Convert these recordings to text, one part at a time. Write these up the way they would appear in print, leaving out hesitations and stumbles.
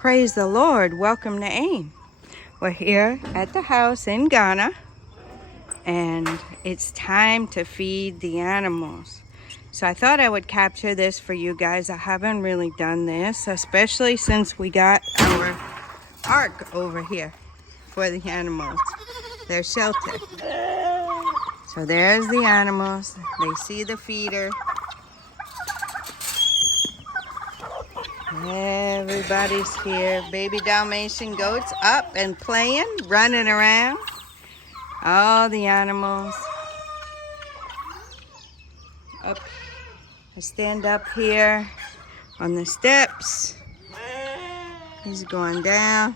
Praise the Lord. Welcome to AIM. We're here at the house in Ghana, and it's time to feed the animals. So I thought I would capture this for you guys. I haven't really done this, especially since we got our ark over here for the animals, their shelter. So there's the animals. They see the feeder. Everybody's here. Baby Dalmatian goats up and playing, running around. All the animals. Up. I stand up here on the steps. He's going down.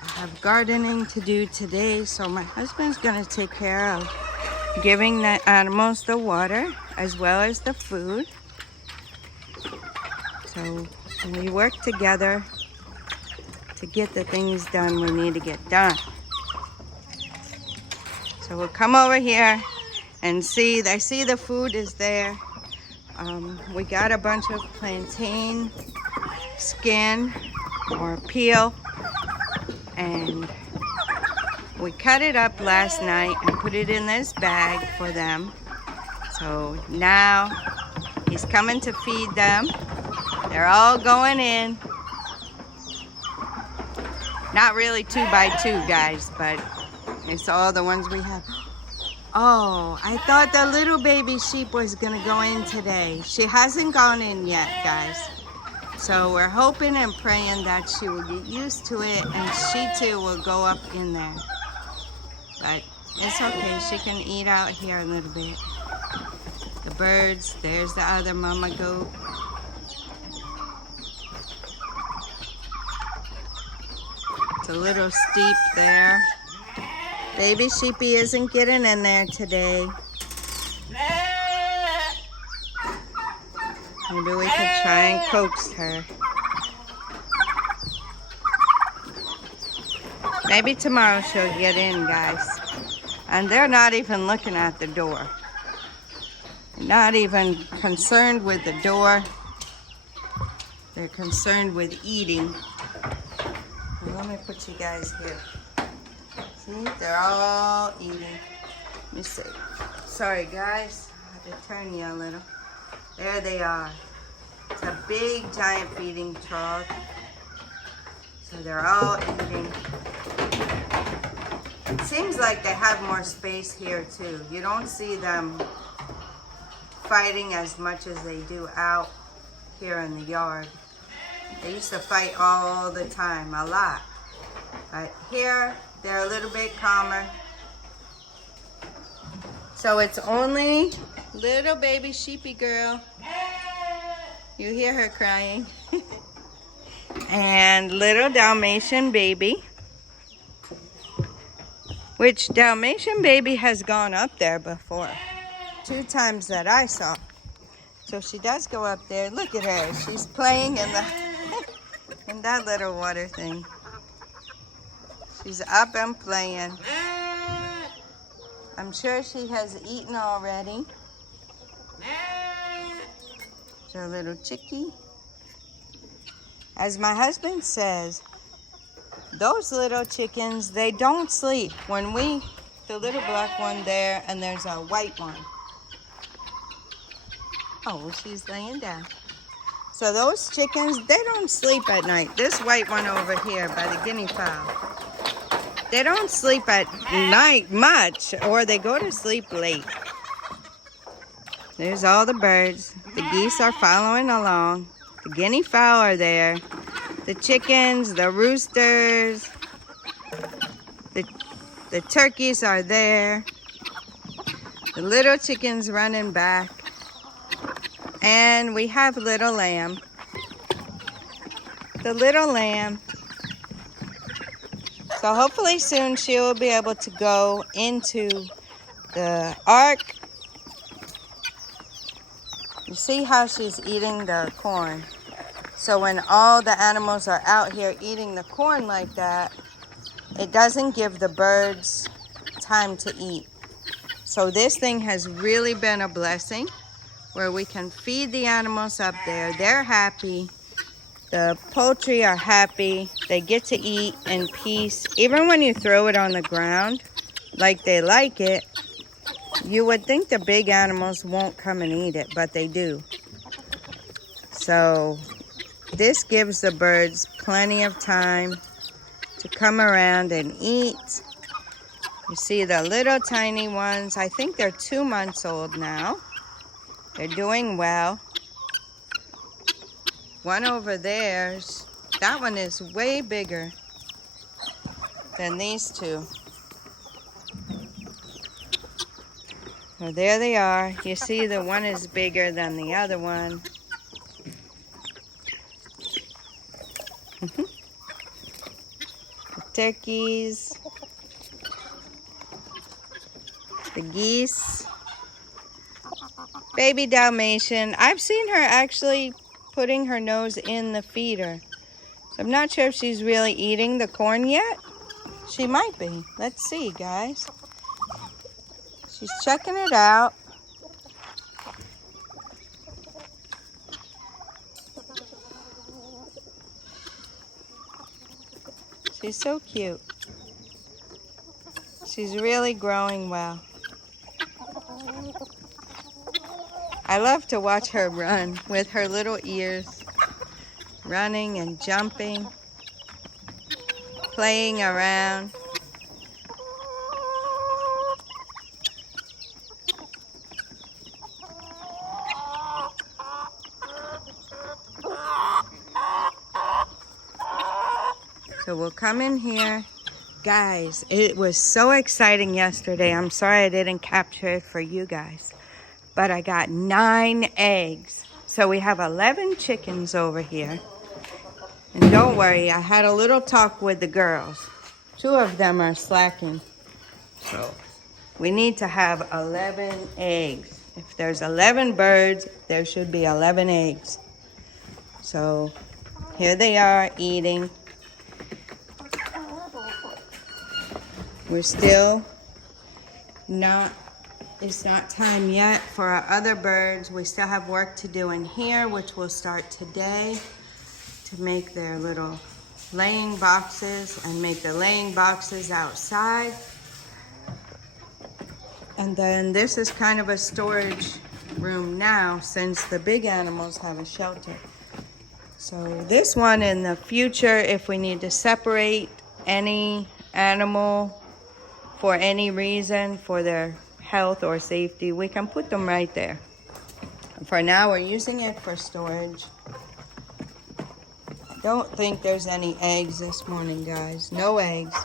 I have gardening to do today, so my husband's going to take care of giving the animals the water as well as the food. So we work together to get the things done we need to get done. So we'll come over here and see. I see the food is there. We got a bunch of plantain skin or peel, and we cut it up last night and put it in this bag for them. So now he's coming to feed them. They're all going in. Not really 2 by 2, guys, but it's all the ones we have. Oh, I thought the little baby sheep was gonna go in today. She hasn't gone in yet, guys. So we're hoping and praying that she will get used to it and she too will go up in there. But it's okay, she can eat out here a little bit. The birds, there's the other mama goat. It's a little steep there. Baby sheepy isn't getting in there today. Maybe we could try and coax her. Maybe tomorrow she'll get in, guys. And they're not even looking at the door. Not even concerned with the door. They're concerned with eating. Well, let me put you guys here. See, they're all eating. Let me see. Sorry, guys. I had to turn you a little. There they are. It's a big, giant feeding trough. So they're all eating. It seems like they have more space here too. You don't see them fighting as much as they do out here in the yard. They used to fight all the time, a lot. But here, they're a little bit calmer. So it's only little baby sheepy girl. You hear her crying. And little Dalmatian baby. Which Dalmatian baby has gone up there before. 2 times that I saw. So she does go up there. Look at her. She's playing in the in that little water thing. She's up and playing. I'm sure she has eaten already. It's her little chickie. As my husband says, those little chickens, they don't sleep. The little black one there, and there's a white one. Oh, she's laying down. So those chickens, they don't sleep at night. This white one over here by the guinea fowl, they don't sleep at night much, or they go to sleep late. There's all the birds. The geese are following along. The guinea fowl are there. The chickens, the roosters, the turkeys are there. The little chickens running back. And we have little lamb. The little lamb. So hopefully soon she will be able to go into the ark. You see how she's eating the corn. So when all the animals are out here eating the corn like that, it doesn't give the birds time to eat. So this thing has really been a blessing where we can feed the animals up there. They're happy. The poultry are happy. They get to eat in peace. Even when you throw it on the ground, like they like it, you would think the big animals won't come and eat it, but they do. So this gives the birds plenty of time to come around and eat. You see the little tiny ones. I think they're 2 months old now. They're doing well. One over there, that one is way bigger than these two. So there they are. You see the one is bigger than the other one. The turkeys. The geese. Baby Dalmatian. I've seen her actually putting her nose in the feeder. So I'm not sure if she's really eating the corn yet. She might be. Let's see, guys. She's checking it out. She's so cute. She's really growing well. I love to watch her run with her little ears, running and jumping, playing around. So we'll come in here. Guys, it was so exciting yesterday. I'm sorry I didn't capture it for you guys. But I got 9 eggs. So we have 11 chickens over here. And don't worry, I had a little talk with the girls. 2 of them are slacking. So we need to have 11 eggs. If there's 11 birds, there should be 11 eggs. So here they are eating. We're still not, it's not time yet for our other birds. We still have work to do in here, which will start today to make their little laying boxes and make the laying boxes outside. And then this is kind of a storage room now since the big animals have a shelter. So this one in the future, if we need to separate any animal for any reason, for their health or safety, we can put them right there. For now, we're using it for storage. Don't think there's any eggs this morning, guys. No eggs.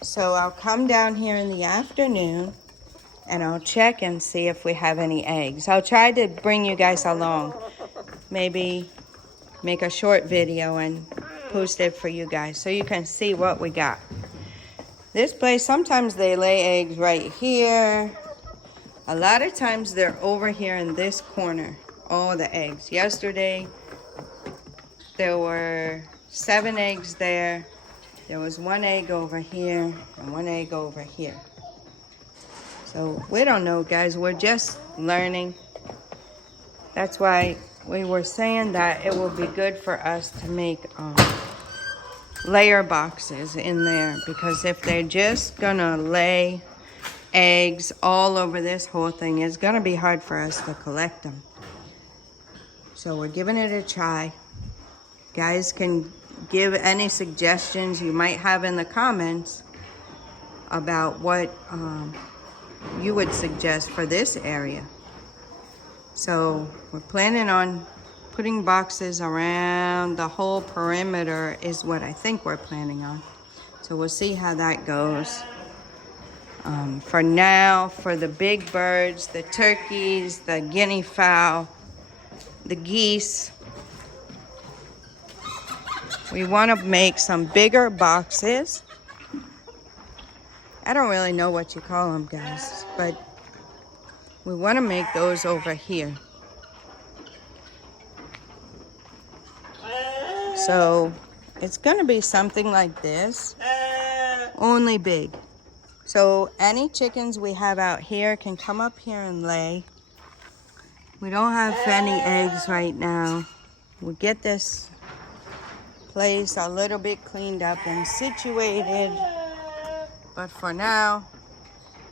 So I'll come down here in the afternoon and I'll check and see if we have any eggs. I'll try to bring you guys along. Maybe make a short video and post it for you guys so you can see what we got. This place, sometimes they lay eggs right here. A lot of times they're over here in this corner, all the eggs. Yesterday, there were 7 eggs there. There was 1 egg over here and 1 egg over here. So we don't know, guys. We're just learning. That's why we were saying that it will be good for us to make layer boxes in there, because if they're just gonna lay eggs all over this whole thing, it's gonna be hard for us to collect them. So we're giving it a try. Guys can give any suggestions you might have in the comments about what you would suggest for this area. So we're planning on putting boxes around the whole perimeter is what I think we're planning on. So we'll see how that goes. For now, for the big birds, the turkeys, the guinea fowl, the geese, we want to make some bigger boxes. I don't really know what you call them, guys, but we want to make those over here. So it's going to be something like this, only big. So any chickens we have out here can come up here and lay. We don't have any eggs right now. We'll get this place a little bit cleaned up and situated. But for now,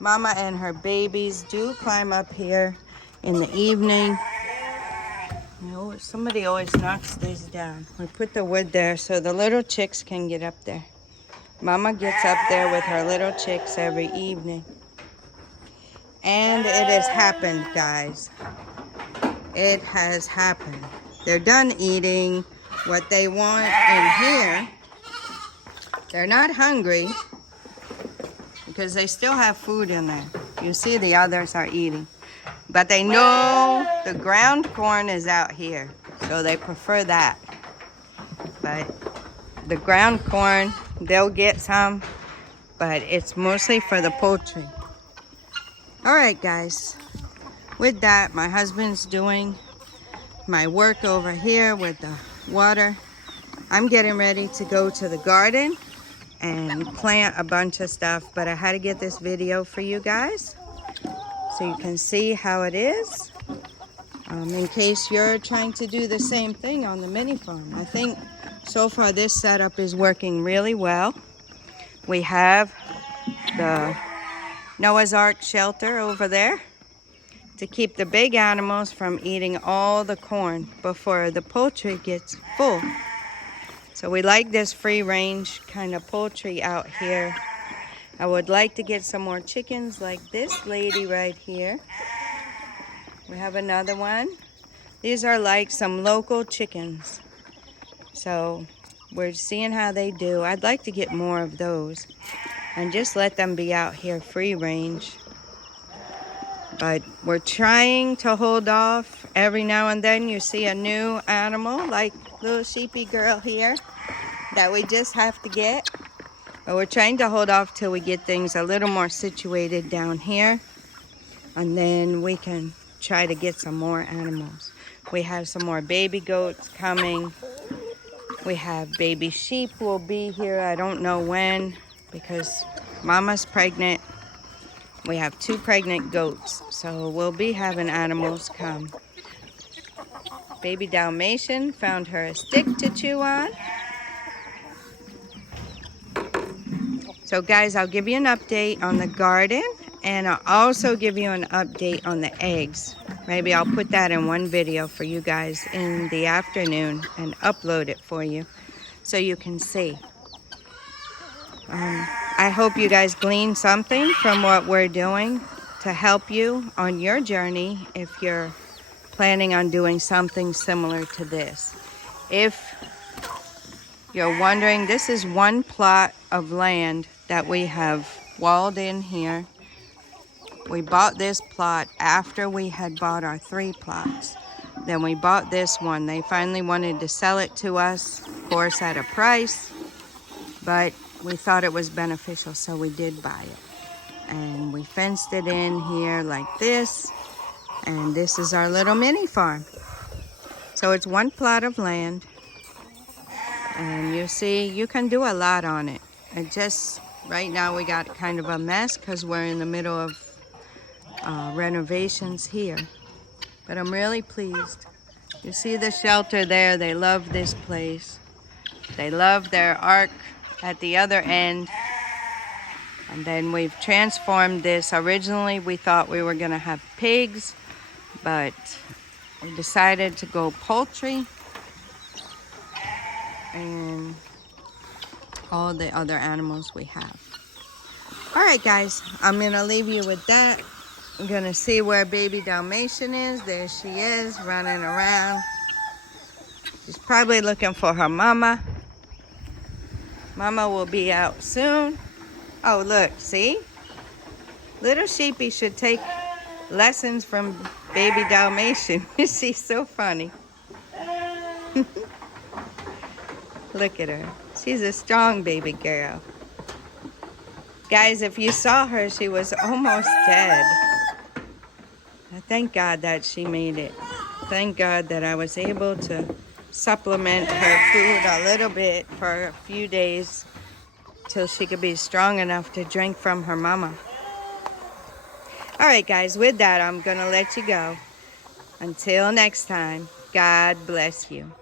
Mama and her babies do climb up here in the evening. You know, somebody always knocks these down. We put the wood there so the little chicks can get up there. Mama gets up there with her little chicks every evening. And it has happened, guys. It has happened. They're done eating what they want in here. They're not hungry because they still have food in there. You see the others are eating. But they know the ground corn is out here, so they prefer that. But the ground corn, they'll get some, but it's mostly for the poultry. All right, guys. With that, my husband's doing my work over here with the water. I'm getting ready to go to the garden and plant a bunch of stuff, but I had to get this video for you guys so you can see how it is, in case you're trying to do the same thing on the mini farm. I think so far this setup is working really well. We have the Noah's Ark shelter over there to keep the big animals from eating all the corn before the poultry gets full. So we like this free range kind of poultry out here. I would like to get some more chickens like this lady right here. We have another one. These are like some local chickens. So we're seeing how they do. I'd like to get more of those and just let them be out here free range. But we're trying to hold off. Every now and then you see a new animal, like little sheepy girl here, that we just have to get. But we're trying to hold off till we get things a little more situated down here. And then we can try to get some more animals. We have some more baby goats coming. We have baby sheep will be here. I don't know when because Mama's pregnant. We have 2 pregnant goats, so we'll be having animals come. Baby Dalmatian found her a stick to chew on. So guys, I'll give you an update on the garden, and I'll also give you an update on the eggs. Maybe I'll put that in one video for you guys in the afternoon and upload it for you so you can see. I hope you guys glean something from what we're doing to help you on your journey if you're planning on doing something similar to this. If you're wondering, this is one plot of land that we have walled in here. We bought this plot after we had bought our 3 plots. Then we bought this one. They finally wanted to sell it to us, of course, at a price, but we thought it was beneficial, so we did buy it. And we fenced it in here like this, and this is our little mini farm. So it's one plot of land, and you see, you can do a lot on it. It just, right now we got kind of a mess because we're in the middle of renovations here. But I'm really pleased. You see the shelter there, they love this place. They love their ark at the other end. And then we've transformed this. Originally we thought we were gonna have pigs, but we decided to go poultry and all the other animals we have. All right, guys, I'm gonna leave you with that. I'm gonna see where baby Dalmatian is. There she is, running around. She's probably looking for her mama. Mama will be out soon. Oh, look, see? Little sheepy should take lessons from baby Dalmatian. She's so funny. Look at her. She's a strong baby girl. Guys, if you saw her, she was almost dead. Thank God that she made it. Thank God that I was able to supplement her food a little bit for a few days till she could be strong enough to drink from her mama. All right, guys, with that, I'm gonna let you go. Until next time, God bless you.